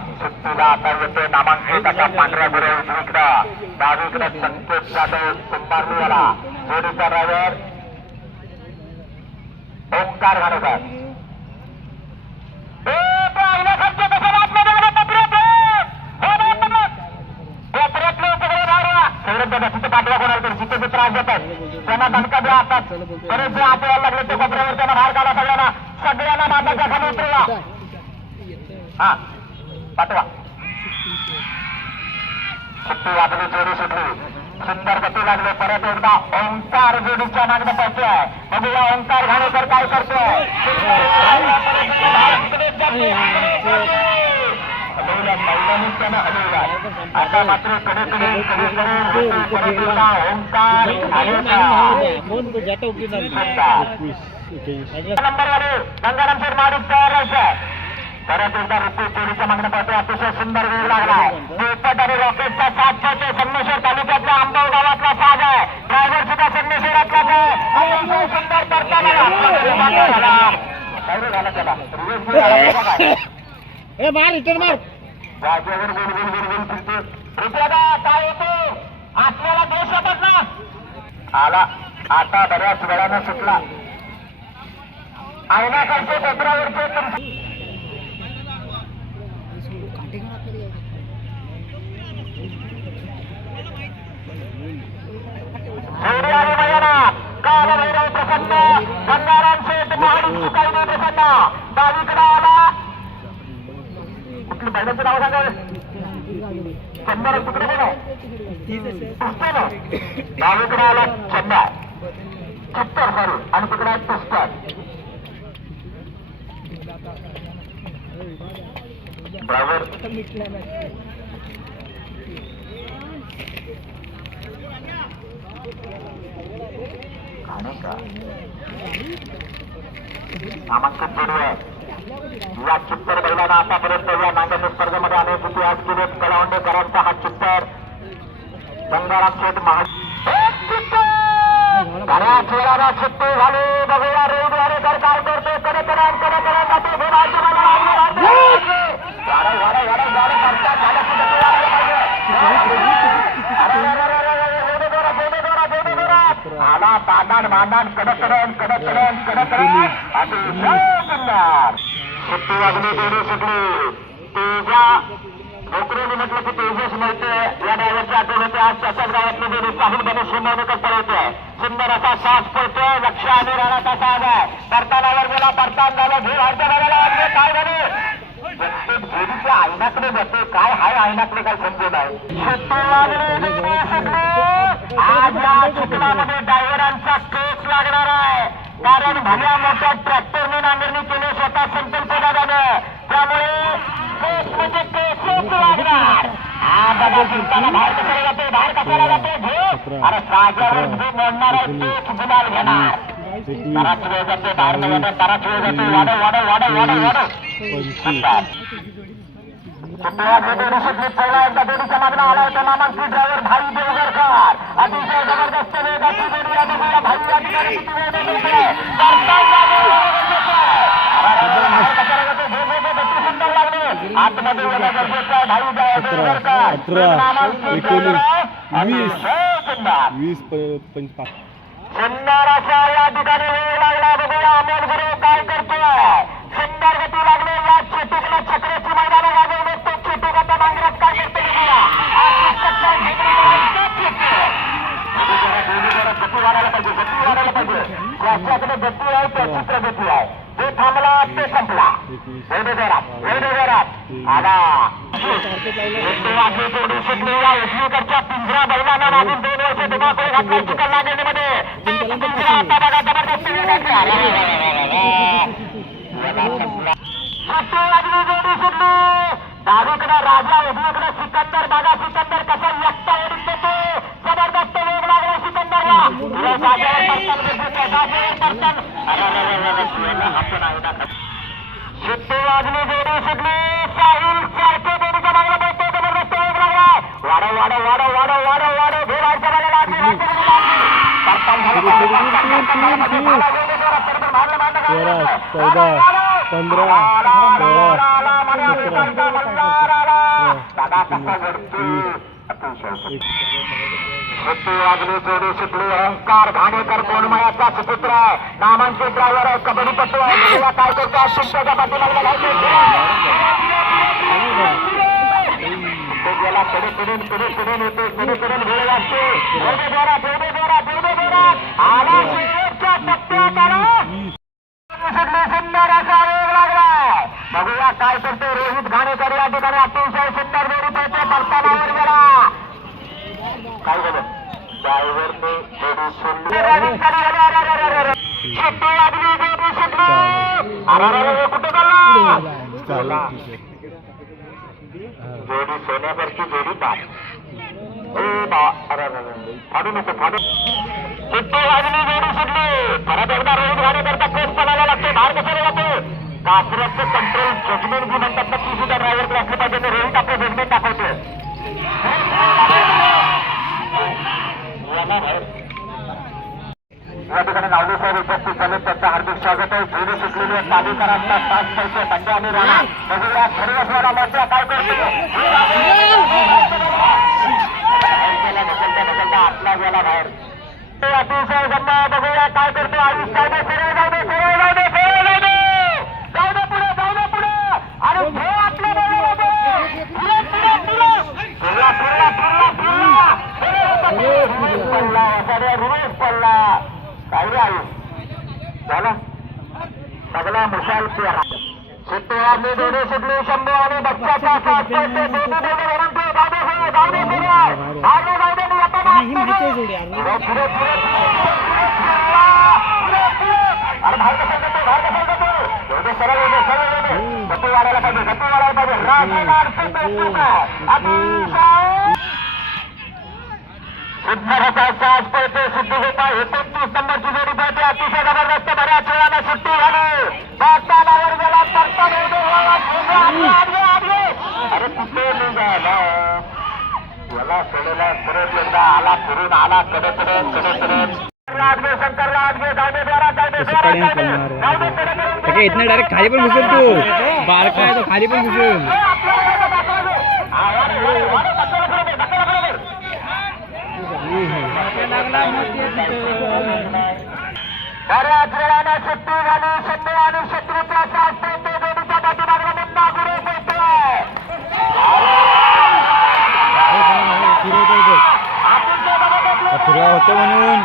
सुट्टीला आता येतो नामांकित असा पांढऱ्या गुरु उजवीकडं डावीकडं संकेत जाधव कुंभारली याला जोडीचा ड्रायव्हर ओंकार घाणेकर पाठवा कोणाला तरी जिथे त्रास देतात त्यांना दणका द्या आता परत जे आपल्याला लागले ते कोपऱ्यावर त्यांना बाहेर काढा सगळ्यांना माताच्या खाली उतरवा हा पाठवा सुट्टी वाजली जोडी सुटली सुंदर गती लागले परत एकदा ओंकार जोडीच्या मागणं पडतोय म्हणजे या ओंकार घाणेकर काय करतोय त्यानं हलवला आता मात्र कडे ओंकार नंबरवाले गंगाराम सर माडीत तयार राहायचं परत एकदा ऋतू जोडीच्या मागणं पाहतोय अतिशय सुंदर वेळ लागलाय पोपट आणि रॉकेटचा साथ ठेवतो संगमेश्वर तालुक्यातला आंबव गावातला साज आहे ड्रायव्हर सुद्धा संगमेश्वरातलाच आहे अतिशय सुंदर करताना झाला त्याला मार रिटर्न मार जागेवर गोल फिरते रुपयादा काय होतो आपल्याला देश होतात ना आला आता बऱ्याच वेळानं सुटला आयनाकडचे कोपऱ्यावरचे कालभैरव प्रसन्न गंगाराम शेठ महाडी काही प्रसन्न डावीकडे आला कुठली बैलाचं नाव सांगा चंदर तिकडे पुस्तक डावीकडे आला चंदा चित्तर सॉरी आणि तिकडे आहे पुस्तक ड्रायव्हर नामांकित जोडी आहे या चित्तर बैलांना आतापर्यंत या नाट्य स्पर्धेमध्ये अनेक इतिहास केले कळवंडेकरांचा हा चित्तर गंगाराम शेठ बऱ्याच वेळाला चित्ते झाले बघूया रेडवाडेकर काय करतो कडे आला पादान मांदान कडकरण सुट्टी वाजली जोडी सुटली तेजा नोकरीने म्हटलं की तेजस मिळते या ड्रायव्हरच्या आठवड्यात आज त्याच्याच गावातली जोडी साहिलपणे शिवमोनकच पळवतोय सुंदर असा सास पडतोय लक्ष आणि राणाचा साज आहे परतानावर गेला परतान झालं भीड हाडच्या बघायला लागले काय झाले प्रत्येक जोडीच्या आयनाकडे जाते काय हाय आयनाकडे काय समजू नाही सुट्टी वाजली आज या चिखलामध्ये ड्रायव्हरांचा केस लागणार आहे कारण भल्या मोठ्या ट्रॅक्टरने नांगरणी केली स्वतः संकल्प दादानं त्यामुळे केस म्हणजे केसच लागणार हा बघा फिरताना बाहेर कसाला जाते घे अरे सागर जो मोडणार आहे तेच गुलाल घेणार बराच वेळ जाते बाहेर न जाते बराच वेळ जाते वाढव पहिला एकदा जोडीच्या मागणं आला होता नामांकित ड्रायव्हर भाई देवगरकर अतिशय जबरदस्त वेगाची जोडी आहे बघूया भाई या ठिकाणी किती वेळ देतोय सुंदर लागले आतमध्ये येणं गरजेचं आहे भाई देवगरकर सुंदर असा या ठिकाणी वेळ लागला बघूया अमोल गुरु काय करतोय सुंदर गती लागले या चेटूकला चक्राची मैदानं गाजवले तो चेटूक आता नांगरात काय करते गती वाढायला पाहिजे ज्याच्याकडे गती आहे त्याची प्रगती आहे जे थांबला ते संपला आला जोडी सुटली या उजवीकडच्या पिंजरा बैलांना मागून 2 वर्ष धुमाकूळ घातला चिकन लागण्यामध्ये पिंजरा आता बघा जबरदस्त जोडी सुटली डावीकडे राजा उजवीकडे सिकंदर बघा सिकंदर कसा एकटा ओढून देतो जबरदस्त वेग लागला सिकंदरला सुट्टी वाजली जोडी सुटली साहिल सारखे जोडीच्या मागला बोलतो जबरदस्त वेग लागलाय वाढव भेरायच्या बघायला बघा कसा घडतोय अतिशय सुट्टी वाजली जोडी सुटली अहंकार घाणेकर कोणमयाचा सुपुत्र आहे नामांकित ड्रायव्हर आहे कबड्डीपटू आहे काय करतो आज तुमच्या पाठीमागला गेला पुढे पुढे पुढे पुढे नेते पुढे पुढे वेळ लागते तेवढे जोरात तेवढे जोरात तेवढे जोरात आला शेवटच्या टप्प्यात आला सुंदर असा वेग लागलाय बघूया काय करतो रोहित घाणेकर या ठिकाणी अतिशय सुंदर जोडी पळतो परतानावर गेला काय झालं ड्रायव्हरने जोडी सोडली सुट्टी लागली जोडी सुटली अरे कुठे चालला जोडी सोन्यासारखी जोडी पाठ फाडू नको फाडू सुट्टी वाजली जोडी सुटली परत एकदा रोहित घाणेकरता कोच पळायला लागतो बाहेर कशाला जातो कासऱ्याचं कंट्रोल जजमेंट जी म्हणतात ना ती सुद्धा ड्रायव्हरकडे असली पाहिजे रोहित आपलं जजमेंट दाखवतो या ठिकाणी नावडे साहेब उपस्थित झाले त्यांचं हार्दिक स्वागत आहे जोडी सुटलेली आहे तालुकारांचा 7 पैसे पंजे आणि राणा बघूया खरी असणारा मात्र काय करतो ढकलता आतला गेला बाहेर अतिशय गंदा बघूया काय करतो आयुष साहेब सरळ जाऊ दे सरळ जाऊ दे सरळ जाऊ दे जाऊ दे पुढे जाऊ दे पुढे अरे हे आपल्या पुढे पुढे पुढे पुढला पुढला पुढला पुढला पडला सगळ्या रिवर्स पडला काही आयुष झाला सगळा मुशाल पेरा सुट्टी वाजली दोन्ही सुटली शंभू आणि बच्चाचा साथ पडते दोन्ही दोन्ही वरून ते जाऊ दे जाऊ दे पुढे जाऊ दे मी आता पुढे पुढे अरे बाहेर कसं जातो बाहेर कसं जातो एवढे सरळ एवढे सरळ एवढे गप्पी वाढायला पाहिजे गप्पी वाढायला पाहिजे सिद्धराचा साज पळते सिद्धी होता 29 नंबरची जोडी पळते अतिशय जबरदस्त बऱ्याच वेळाने सुट्टी झाली पाकिस्तानावर गेला अरे कुठे निघाला याला सोडला परत एकदा आला फिरून आला कडे कडे कडे कडे शंकर लाडगे जाऊ दे इतना डायरेक्ट खाली पण घुसेल तू बारका आहे तो खाली पण घुसेल बऱ्याच वेळाने सुट्टी झाली शंभू आणि शत्रूचा साथ पडतो जोडीच्या पाठीमागला मुंडा गुरु पडतोय फिरवा होतो म्हणून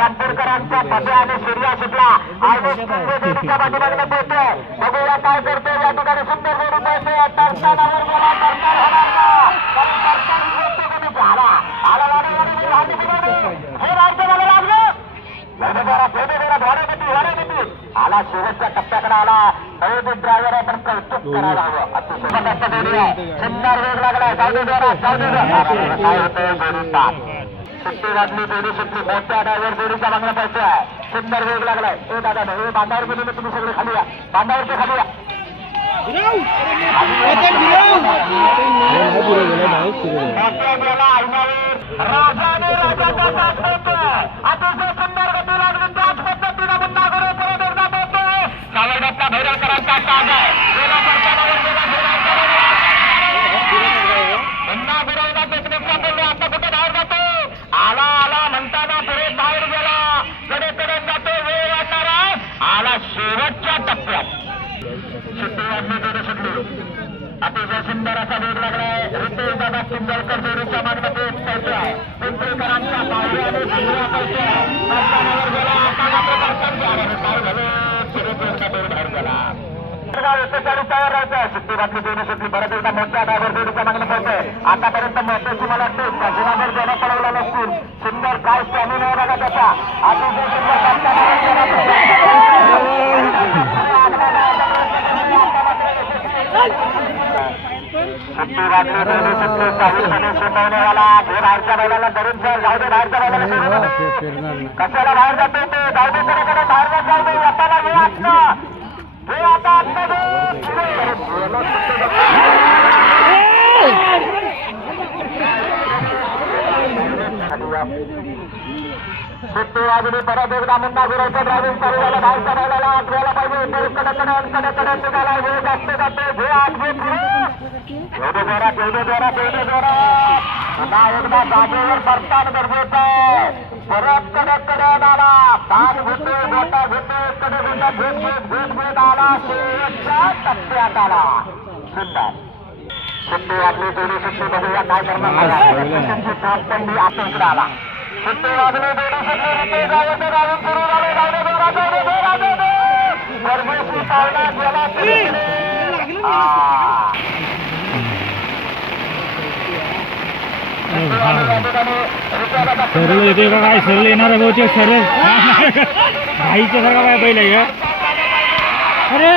रामपूरकरांचा पद्या आणि सूर्या सुटला आणि जोडीच्या पाठीमागला पोहोचतोय बघूया काय करतोय या ठिकाणी सुंदर जोडी पोहोचतोय तरतानावर गेला तरतार आला शेवटच्या टप्प्याकडे आला नवोदित ड्रायव्हर आहे पण कौतुक करायला हवं अतिशय जोडी आहे सुंदर वेग लागलाय जाऊ काय होतं जोडीचा सुट्टी वाजली जोडी सुटली मोठ्या ड्रायव्हर जोडीचा मागणं पाहिजे आहे सुंदर वेग लागलाय ए दादा हे बांधावर गेले तुम्ही सगळे खाली या बांधावरचे खाली या राजाने राजाचा साथ मिळतोय अतिशय सुंदर गती लागली त्याच पद्धतीने मुंडा गुरु परत एकदा पोहोचतोय सावरडा भैरवकरांचा साज आहे मुंडा गुरुला टेक्निकचा बोलले आता कुठे बाहेर जातो आला आला म्हणताना पुढे बाहेर गेला कडे कडे जातो वेळ वाढणार आहे आला शेवटच्या टप्प्यात सुट्टी वाजली जोडी सुटली अतिशय सुंदर असा वेग लागलाय रितेश दादा किंजळकर जोडीच्या मागणं पोहोचतोय पिंपरीकरांच्या पावल्याने सुरुवात करतोय मैदानावर गेला आता मात्र काय झालं सुरेश बाहेर गेला 41वर राहायचं सुट्टी वाजली जोडी सुटली परत एकदा मोठ्या ड्रायव्हर जोडीच्या मागणं पोहोचतोय आतापर्यंत महत्वाची मला वाटते त्याच्यावर जण पळवला नसतील सुंदर काय स्टॅमिना आहे बघा त्याचा अतिशय सुट्टी वाजली जोडी सुटली साहिलपणे सुटवण्यावाला हे बाहेरच्या बैलाला धरून सर जाऊ दे बाहेरच्या बैलाला कशाला बाहेर जातो ते जाऊ दे कडे बाहेर जाऊ दे आता हे आत्ता हे आता सुट्टी वाजली परत एकदा मुन्ना गुरवचं ड्रायव्हिंग चालू झालं बाहेरच्या बैलाला आत घ्यायला पाहिजे कडकडे निघाला वेळ जास्त जाते घे आत घे एवढे जोरात पुन्हा एकदा जागेवर बसताना गरजेचं आहे परत कडकडे आला ताण घेतोय गोटा घेतोय कडे गोटा घेत आला शेवटच्या टप्प्यात आला सुंदर सुट्टी वाजली दोन्ही सुट्टी बघूया काय करणार आता इकडे आला सुट्टी वाजली दोन्ही सुट्टी राहून सुरू झाले परदेशी पावला गेला सरळ येते का काय सरळ येणार आहे बहुतेक सरळ भाईच्या सारखा काय बैल आहे का अरे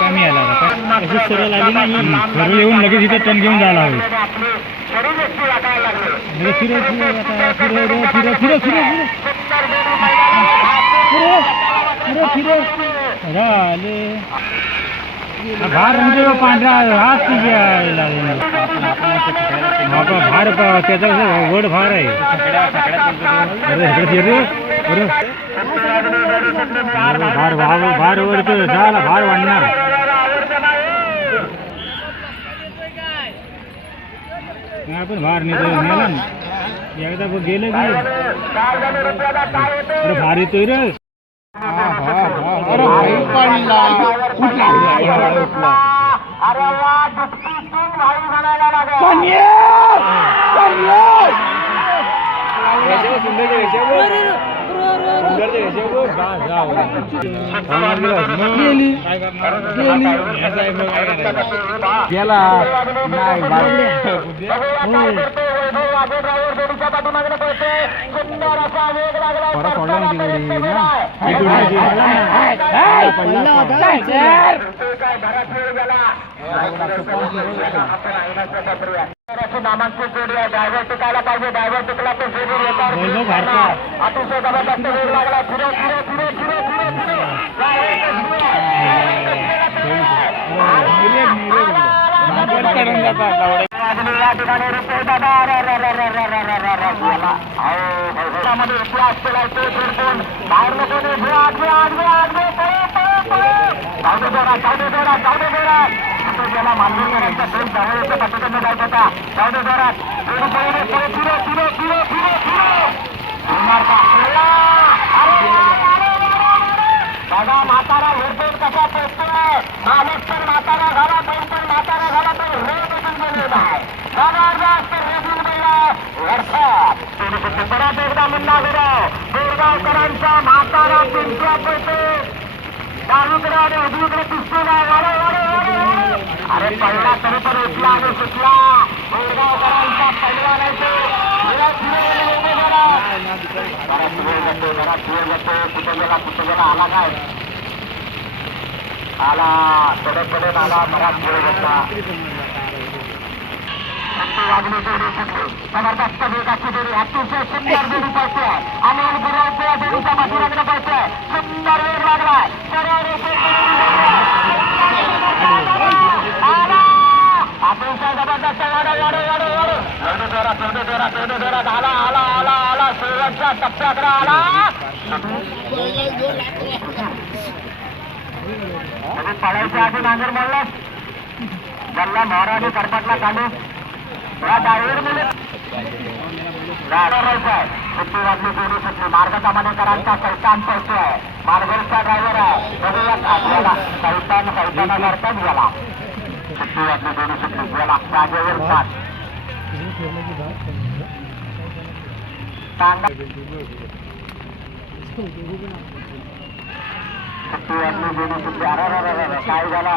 कमी आला अशी सरळ आली ना ही सरळ येऊन लगेच इथे टन घेऊन जायला हवी भार म्हणजे पांढरा हात भार त्याचा वड भार आहे भार भार वरतो झाला भार वाढणार आपण भार नेला ना एकदा गेलं की अरे भार येतोय रे नामांकित जोडी आहे ड्रायव्हर टिकायला पाहिजे ड्रायव्हर टिकला तर अतिशय जबरदस्त वेळ लागला या ठिकाणी रुपये दादा इतिहास केला बाहेर नको ज्याला मानलेकरांचा ट्रेन जवळच्या पद्धतीने जात होता जाऊ जोरात दादा म्हातारा हेरफेर कसा पोचतोय माणूस पण म्हातारा झाला बैल पण म्हातारा झाला तर रे बसून गेलेला आहे जबरदस्त रेसून गेला वर्षात परत एकदा मुन्ना गुरव बोरगावकरांचा म्हातारा पिंपळा पडतो डावीकडे आणि उजवीकडे पिस्तूल अरे पहिला तरी पण उठला आणि सुटला बोरगावकरांचा पहिला नाही कुठे गेला आला काय आला कडे आला बराच वेळ घेतला वागणी जोडी सुटली जबरदस्त वेगाची जोडी अतिशय सुंदर जोडी पळते अनिल गुरवच्या जोडीच्या पाठीमागणं पळते सुंदर वेग लागलाय अतिशय जबरदस्त जोरात आला शेवटच्या टप्प्याकडे आला पळायच्या आधी नांगर मोडला गल्ला मोहराने करपाटला काढून या डायव्हर सुट्टी वाजली जोडी सुटली मार्गदमानेकरांचा सैतान पळतोय मार्गरचा ड्रायव्हर आहे बघूयात आपल्याला सैताना करताच गेला सुट्टी वाजली जोडी सुटली गेला जागेवर साथ सुट्टी वाजली जोडी सुटली अरे काय झाला